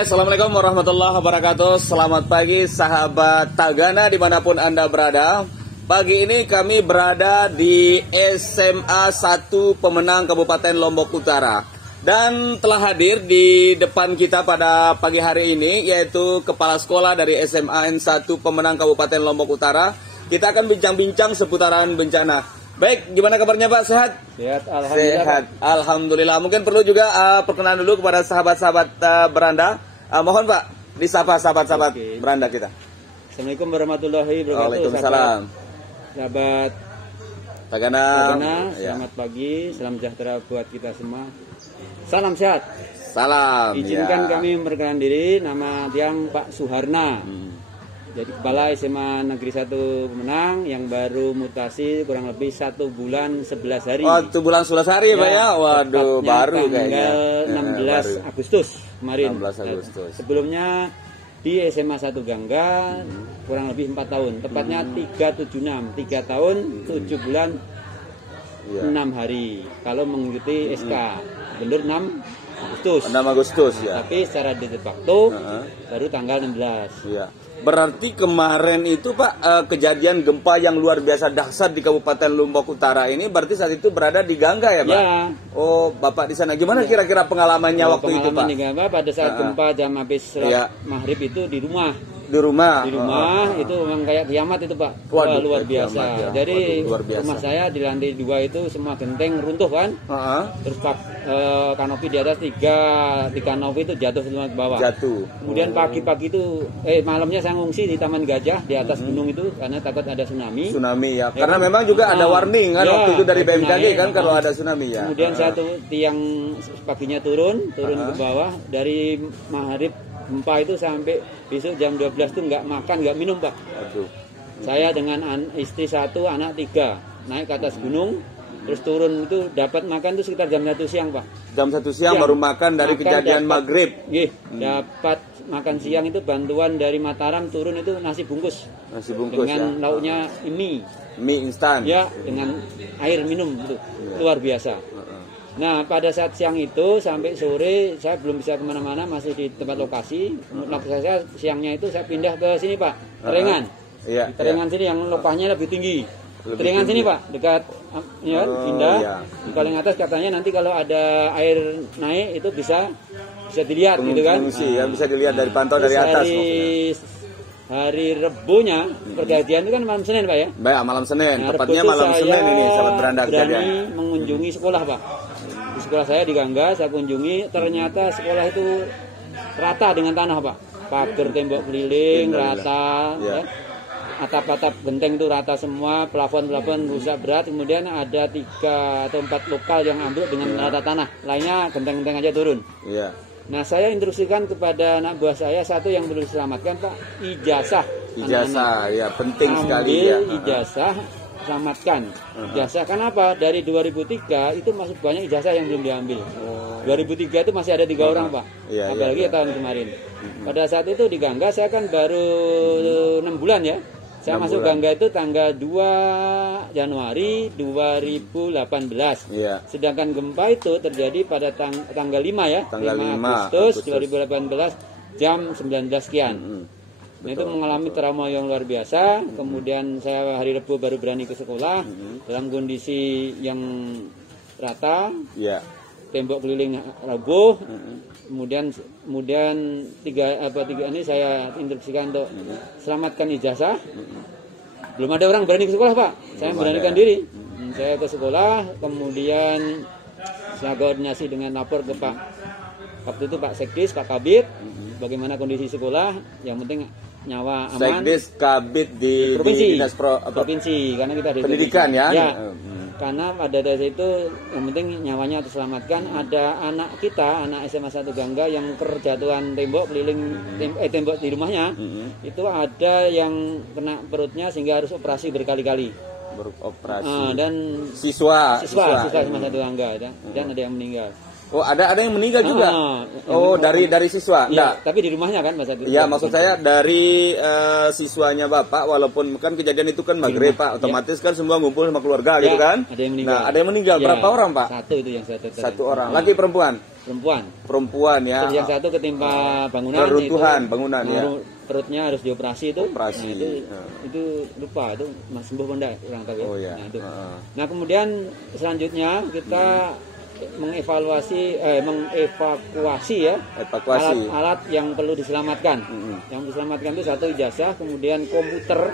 Assalamualaikum warahmatullahi wabarakatuh. Selamat pagi sahabat Tagana dimanapun Anda berada. Pagi ini kami berada di SMA 1 Pemenang Kabupaten Lombok Utara. Dan telah hadir di depan kita pada pagi hari ini yaitu Kepala Sekolah dari SMA N1 Pemenang Kabupaten Lombok Utara. Kita akan bincang-bincang seputaran bencana. Baik, gimana kabarnya Pak? Sehat? Sehat, alhamdulillah. Sehat, alhamdulillah. Mungkin perlu juga perkenalan dulu kepada sahabat-sahabat beranda. Mohon Pak, disapa sahabat-sahabat beranda kita. Assalamualaikum warahmatullahi wabarakatuh. Waalaikumsalam. Sahabat Tagana, selamat pagi, salam sejahtera buat kita semua. Salam sehat. Salam. Izinkan kami memperkenalkan diri, nama Tiang Pak Suharna. Jadi Kepala SMA Negeri 1 Pemenang yang baru mutasi kurang lebih 1 bulan 11 hari. Oh, 1 bulan 11 hari ya, Pak ya? Waduh, baru kayaknya. Tanggal 16 Agustus kemarin. 16 Agustus. Sebelumnya di SMA 1 Gangga kurang lebih 4 tahun. Tepatnya 376, 3 tahun 7 bulan 6 hari. Kalau mengikuti SK Gubernur 6 Agustus. 6 Agustus ya. Tapi secara de facto baru tanggal 16. Iya. Berarti kemarin itu Pak kejadian gempa yang luar biasa dahsyat di Kabupaten Lombok Utara ini berarti saat itu berada di Gangga ya Pak? Ya. Oh Bapak di sana gimana kira-kira pengalamannya waktu itu Pak? Pengalaman di Gangga pada saat gempa jam habis maghrib itu di rumah. Di rumah Itu memang kayak kiamat itu Pak. Waduh, luar biasa. Kiamat, ya. Jadi luar biasa. rumah saya di lantai 2 itu semua genteng runtuh kan. Terus kanopi di atas tiga kanopi itu jatuh semua ke bawah. Jatuh. Kemudian pagi-pagi itu malamnya saya ngungsi di Taman Gajah di atas gunung itu karena takut ada tsunami. Tsunami ya. Karena memang juga ada warning kan waktu itu dari BMKG kan kalau ada tsunami ya. Kemudian saya tuh tiang paginya turun ke bawah dari maghrib gempa itu sampai besok jam 12 tuh nggak makan nggak minum Pak. Aduh. Saya dengan istri 1 anak 3 naik ke atas gunung terus turun itu dapat makan tuh sekitar jam 1 siang Pak. Jam 1 siang baru makan dari kejadian maghrib. Dapat makan siang itu bantuan dari Mataram turun itu nasi bungkus. Nasi bungkus dengan ya. lauknya mie instan. Ya dengan air minum itu luar biasa. Nah pada saat siang itu sampai sore saya belum bisa kemana-mana masih di tempat lokasi. Lokasi saya siangnya itu saya pindah ke sini Pak, Terengan. Terengan sini yang lokasinya lebih tinggi. Terengan sini Pak, dekat pindah. Di paling atas katanya nanti kalau ada air naik itu bisa dilihat gitu kan. Bisa dilihat dari pantau dari atas. Hari Rebunya pergantian itu kan malam Senin Pak ya. Baik, malam Senin. Tepatnya malam Senin ini sahabat beranda kejadian. Mengunjungi sekolah Pak. Di sekolah saya di Gangga saya kunjungi, ternyata sekolah itu rata dengan tanah Pak. Pagar tembok keliling rata, atap-atap genteng itu rata semua, plafon-plafon rusak berat. Kemudian ada 3 atau 4 lokal yang ambruk dengan rata tanah, lainnya genteng-genteng aja turun. Nah saya instruksikan kepada anak buah saya, satu yang perlu diselamatkan Pak, ijazah. Ijazah ya penting sekali ya. Ijazah selamatkan. Ijazah kenapa? Dari 2003 itu masih banyak ijazah yang belum diambil. 2003 itu masih ada 3 orang Pak. Apalagi tahun kemarin. Pada saat itu di Gangga saya kan baru 6 bulan ya. Saya masuk Gangga itu tanggal 2 Januari 2018. Sedangkan gempa itu terjadi pada tanggal 5 ya. Tanggal 5 Agustus 2018 jam 19 sekian. Nah, itu mengalami trauma yang luar biasa. Kemudian saya hari Rabu baru berani ke sekolah dalam kondisi yang rata. Tembok keliling roboh. Kemudian 3 ini saya instruksikan untuk selamatkan ijazah. Belum ada orang berani ke sekolah Pak. Saya beranikan diri. Saya ke sekolah, kemudian saya koordinasi dengan lapor ke Pak. Waktu itu Pak Sekdis, Pak Kabit, bagaimana kondisi sekolah. Yang penting nyawa aman. Sekdis Kabit di Dinas Provinsi karena kita di pendidikan ya. Karena pada dasar itu yang penting nyawanya terselamatkan. Ada anak kita, anak SMA 1 Gangga yang kerjatuhan tembok keliling tembok di rumahnya. Itu ada yang kena perutnya sehingga harus operasi berkali-kali. Beroperasi. Dan Siswa SMA 1 Gangga dan ada yang meninggal. Oh, ada yang meninggal juga. Oh, dari siswa. Iya, tapi di rumahnya kan Mas. Iya, maksud saya dari siswanya Bapak, walaupun kan kejadian itu kan maghrib Pak, otomatis kan semua ngumpul sama keluarga ya, gitu kan. Ada yang meninggal. Nah, ada yang meninggal. Ya, berapa orang Pak? Satu itu yang saya tertarik. Satu orang. Laki perempuan? Perempuan ya. Terus yang satu ketimpa bangunan. Keruntuhan bangunan ya. Perutnya harus dioperasi itu. Operasi. Nah, itu lupa itu masih sembuh enggak kurang tahu ya. Oh, iya. Nah, itu. Nah, kemudian selanjutnya kita mengevakuasi ya alat-alat yang perlu diselamatkan. Yang diselamatkan itu satu ijazah, kemudian komputer.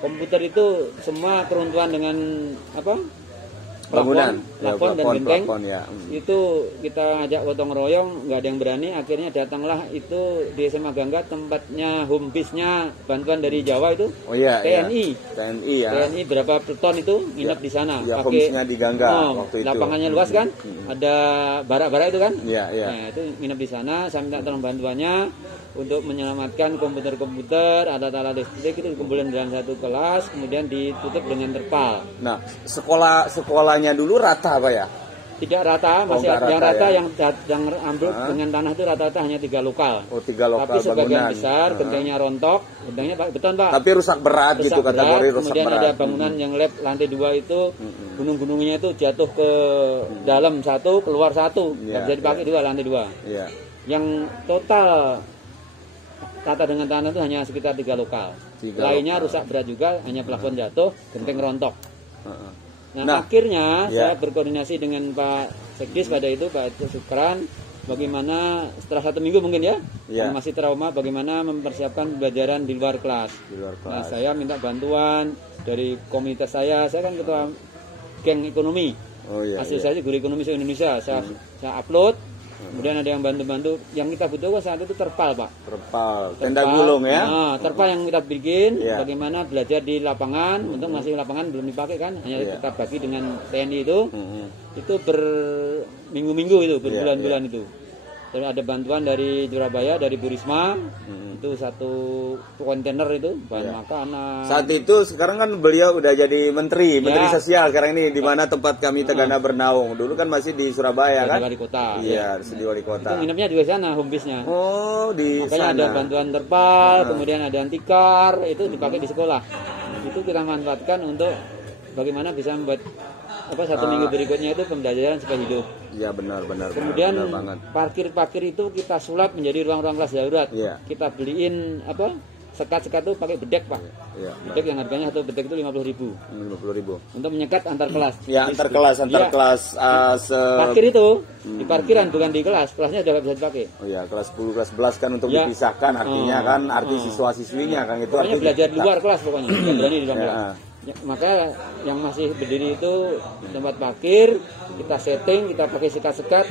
Komputer itu semua keruntuhan dengan bangunan, plafon dan genteng. Ya. Itu kita ajak gotong royong, nggak ada yang berani. Akhirnya datanglah itu di SMA Gangga, tempatnya home base-nya bantuan dari Jawa itu. Oh iya. TNI. Ya. TNI ya. TNI berapa peleton itu nginep di sana. Ya, home base-nya di Gangga waktu itu. Lapangannya luas kan? Ada barak-barak itu kan? Iya, iya. Nah, itu nginep di sana. Saya minta tolong bantuannya untuk menyelamatkan komputer-komputer, alat-alat listrik itu dikumpulkan dalam satu kelas, kemudian ditutup dengan terpal. Nah, sekolahnya dulu rata apa ya? Tidak rata, masih yang rata ya? yang ambruk dengan tanah itu rata-rata hanya 3 lokal. Oh, 3 lokal. Tapi sebagian besar gentengnya rontok, gentengnya beton Pak. Tapi rusak berat rusak gitu kategori rusak kemudian berat. Ada bangunan yang lantai 2 itu gunung-gunungnya itu jatuh ke dalam satu, keluar satu, nggak bisa dipakai dua lantai 2. Yang total rata dengan tanah itu hanya sekitar 3 lokal. Lainnya rusak berat juga, hanya plafon jatuh, genteng rontok. Nah, akhirnya saya berkoordinasi dengan Pak Sekdis pada itu, Pak Sukran, bagaimana setelah 1 minggu mungkin yang masih trauma, bagaimana mempersiapkan pembelajaran di luar kelas. Nah, saya minta bantuan dari komunitas saya kan ketua geng ekonomi. Hasil saya guru ekonomi se-Indonesia, saya upload. Kemudian ada yang bantu-bantu. Yang kita butuhkan saat itu terpal Pak. Terpal, tenda gulung ya. Nah, terpal yang kita bikin, bagaimana belajar di lapangan. Untuk masih lapangan belum dipakai kan, hanya kita bagi dengan TNI itu. Itu berminggu-minggu itu, berbulan-bulan itu. Terus ada bantuan dari Surabaya, dari Bu Risma. Itu 1 kontainer itu bahan makanan. Saat itu sekarang kan beliau udah jadi menteri sosial sekarang ini di mana tempat kami Tagana bernaung. Dulu kan masih di Surabaya kan? Di wali kota. Iya, di wali kota. Itu nginepnya juga sana home base-nya. Oh, di makanya sana. Ada bantuan terpal, kemudian ada antikar, itu dipakai di sekolah. Itu kita manfaatkan untuk bagaimana bisa membuat 1 minggu berikutnya itu pembelajaran supaya hidup. Iya benar. Kemudian benar parkir itu kita sulap menjadi ruang-ruang kelas darurat. Kita beliin sekat-sekat itu pakai bedek Pak. Bedek yang harganya satu bedek itu 50.000. 50.000. Untuk menyekat antar kelas. Ya antar kelas. Parkir itu di parkiran bukan di kelas. Kelasnya sudah bisa dipakai. Oh iya, kelas 10, kelas 11 kan untuk dipisahkan artinya kan arti siswa-siswinya kan itu. Pokoknya belajar di luar kelas pokoknya. Tidak berani di dalam kelas. Maka yang masih berdiri itu tempat parkir, kita setting, kita pakai sekat-sekat,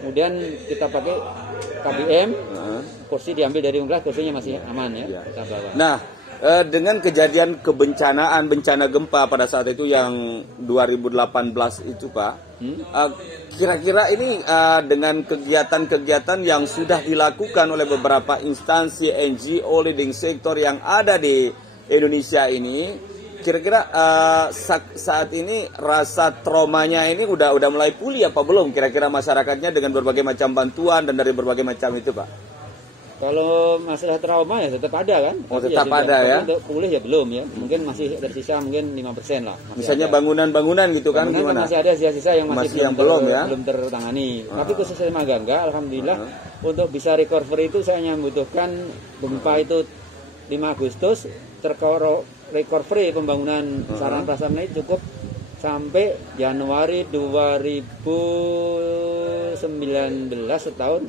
kemudian kita pakai KBM, kursi diambil dari kelas, kursinya masih aman kita bawa. Nah, dengan kejadian bencana gempa pada saat itu yang 2018 itu Pak, kira-kira ini dengan kegiatan-kegiatan yang sudah dilakukan oleh beberapa instansi NGO leading sektor yang ada di Indonesia ini, kira-kira saat ini rasa traumanya ini udah mulai pulih apa belum? Kira-kira masyarakatnya dengan berbagai macam bantuan dan dari berbagai macam itu Pak? Kalau masalah trauma ya tetap ada kan? Oh tetap ada ya? Untuk pulih ya belum ya? Mungkin masih tersisa mungkin 5% lah. Misalnya bangunan-bangunan gitu kan gimana? Masih ada sisa-sisa yang masih belum tertangani. Tapi khusus SMA Gangga, alhamdulillah untuk bisa recovery itu saya hanya membutuhkan gempa itu 5 Agustus recovery pembangunan sarana prasarana itu cukup sampai Januari 2019 setahun.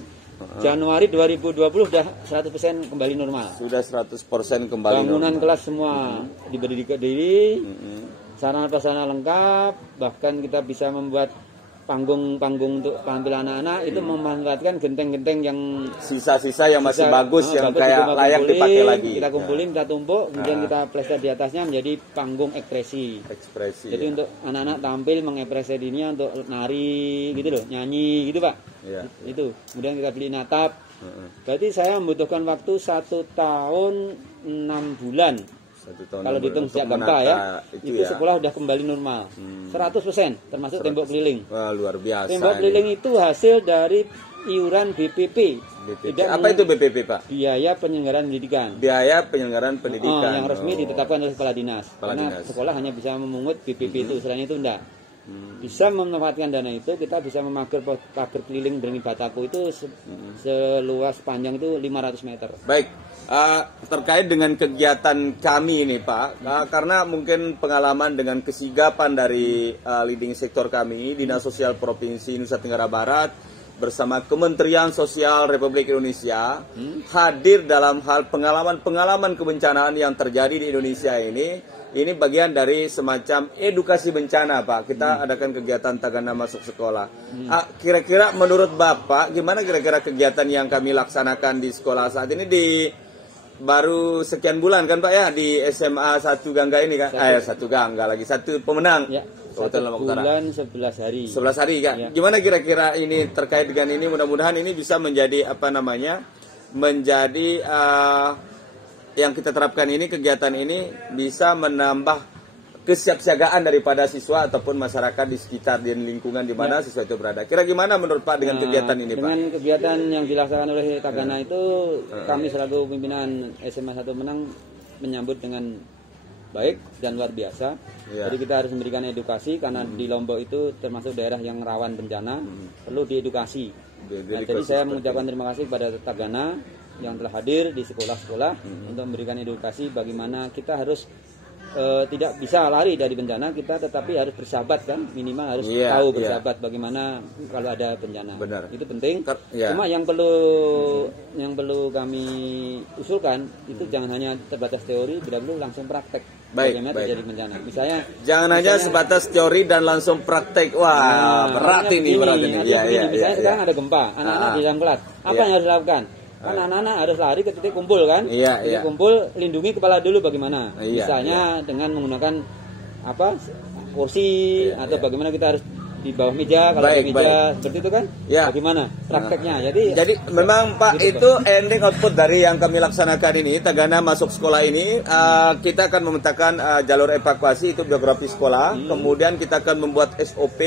Januari 2020 sudah 100% kembali normal. Sudah 100% kembali bangunan normal. Kelas semua diberdiri, sarana prasarana lengkap, bahkan kita bisa membuat panggung-panggung untuk tampil anak-anak itu memanfaatkan genteng-genteng yang sisa-sisa yang masih bagus yang kayak layak dipakai lagi. Kita kumpulin, kita tumpuk, kemudian kita plester di atasnya menjadi panggung ekspresi. Jadi untuk anak-anak tampil mengekspresi dirinya untuk nari gitu loh, nyanyi gitu Pak. Itu. Kemudian kita beli natap. Berarti saya membutuhkan waktu 1 tahun 6 bulan. 1 tahun kalau dihitung sejak gempa ya, itu ya, sekolah udah kembali normal 100%, termasuk 100%. Tembok keliling. Wah, luar biasa. Tembok keliling itu hasil dari iuran BPP. Apa itu BPP, Pak? Biaya penyelenggaraan pendidikan. Biaya penyelenggaraan pendidikan. Yang resmi ditetapkan oleh kepala dinas. Karena sekolah hanya bisa memungut BPP itu, selain itu enggak. Bisa memanfaatkan dana itu, kita bisa memagar pagar keliling dengan bataku itu seluas panjang itu 500 meter. Baik, terkait dengan kegiatan kami ini Pak, karena mungkin pengalaman dengan kesigapan dari leading sektor kami, Dinas Sosial Provinsi Nusa Tenggara Barat bersama Kementerian Sosial Republik Indonesia hadir dalam hal pengalaman kebencanaan yang terjadi di Indonesia ini. Ini bagian dari semacam edukasi bencana, Pak. Kita adakan kegiatan Tagana Masuk Sekolah. Kira-kira menurut Bapak, gimana kira-kira kegiatan yang kami laksanakan di sekolah saat ini di baru sekian bulan kan Pak ya, di SMA 1 Gangga ini kan? 1 Gangga lagi, 1 pemenang. Ya, 1 bulan 11 hari. 11 hari kan? Ya. Gimana kira-kira ini terkait dengan ini? Mudah-mudahan ini bisa menjadi menjadi yang kita terapkan ini, kegiatan ini bisa menambah kesiapsiagaan daripada siswa ataupun masyarakat di sekitar di lingkungan di mana siswa itu berada. Kira gimana menurut Pak dengan kegiatan ini, Pak? Dengan kegiatan yang dilaksanakan oleh Tagana itu, kami selaku pimpinan SMA 1 Menang menyambut dengan baik dan luar biasa. Jadi kita harus memberikan edukasi karena di Lombok itu termasuk daerah yang rawan bencana, perlu diedukasi. Jadi saya mengucapkan terima kasih kepada Tagana yang telah hadir di sekolah-sekolah untuk memberikan edukasi bagaimana kita harus tidak bisa lari dari bencana, kita tetapi harus bersahabat kan, minimal harus tahu bersahabat bagaimana kalau ada bencana. Benar. Itu penting. Cuma yang perlu kami usulkan itu jangan hanya terbatas teori, bila perlu langsung praktek. Bagaimana terjadi bencana. Misalnya hanya sebatas teori dan langsung praktek. Wah, berat ini. Misalnya sekarang ada gempa, anak-anak di dalam kelas. Apa yang harus dilakukan? Kan anak-anak harus lari ke titik kumpul kan? Titik kumpul, lindungi kepala dulu bagaimana? Misalnya dengan menggunakan kursi atau bagaimana kita harus di bawah meja, kalau di meja seperti itu kan? Bagaimana prakteknya? Jadi memang Pak gitu, itu ending output dari yang kami laksanakan ini, Tagana Masuk Sekolah ini, kita akan memetakan jalur evakuasi itu biografi sekolah, kemudian kita akan membuat SOP,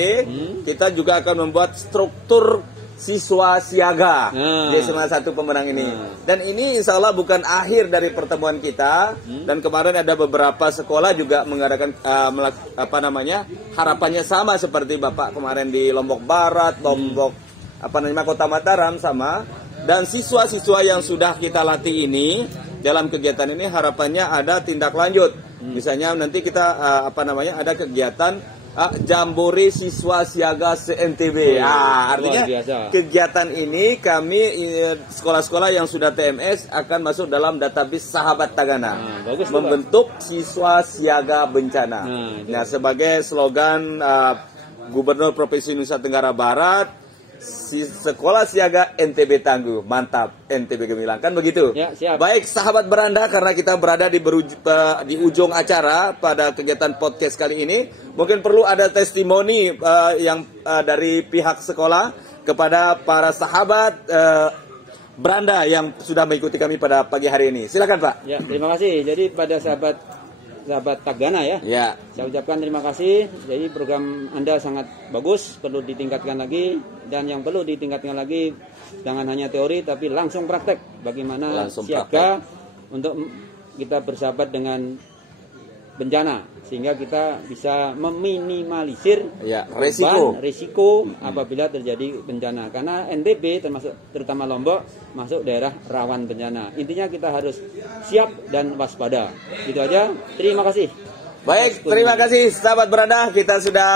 kita juga akan membuat struktur siswa siaga di SMA 1 Pemenang ini. Dan ini insya Allah bukan akhir dari pertemuan kita. Dan kemarin ada beberapa sekolah juga mengadakan harapannya sama seperti Bapak kemarin di Lombok Barat, Lombok Kota Mataram sama. Dan siswa-siswa yang sudah kita latih ini dalam kegiatan ini harapannya ada tindak lanjut. Misalnya nanti kita ada kegiatan Jambore Siswa Siaga se-NTB. Artinya kegiatan ini kami sekolah-sekolah yang sudah TMS akan masuk dalam database Sahabat Tagana. Membentuk siswa siaga bencana. Nah, sebagai slogan Gubernur Provinsi Nusa Tenggara Barat, sekolah siaga NTB tangguh, mantap, NTB gemilang, kan begitu? Ya, siap. Baik sahabat beranda, karena kita berada di ujung acara pada kegiatan podcast kali ini, mungkin perlu ada testimoni yang dari pihak sekolah kepada para sahabat beranda yang sudah mengikuti kami pada pagi hari ini. Silakan Pak. Ya, terima kasih. Jadi pada sahabat Tagana ya. Saya ucapkan terima kasih. Jadi program Anda sangat bagus, perlu ditingkatkan lagi, dan yang perlu ditingkatkan lagi jangan hanya teori tapi langsung praktek. Bagaimana siaga untuk kita bersahabat dengan bencana sehingga kita bisa meminimalisir risiko apabila terjadi bencana, karena NTB terutama Lombok masuk daerah rawan bencana. Intinya kita harus siap dan waspada. Gitu aja. Terima kasih. Baik, terima kasih sahabat beranda. Kita sudah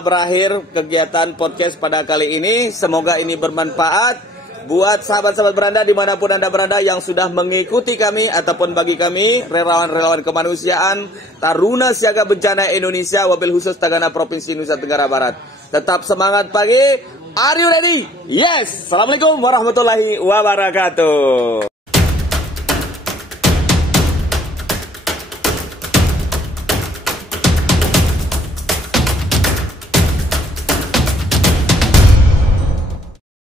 berakhir kegiatan podcast pada kali ini. Semoga ini bermanfaat buat sahabat-sahabat beranda dimanapun Anda berada yang sudah mengikuti kami ataupun bagi kami relawan-relawan kemanusiaan Taruna Siaga Bencana Indonesia, wabil khusus Tagana Provinsi Nusa Tenggara Barat. Tetap semangat pagi. Are you ready? Yes. Assalamualaikum warahmatullahi wabarakatuh.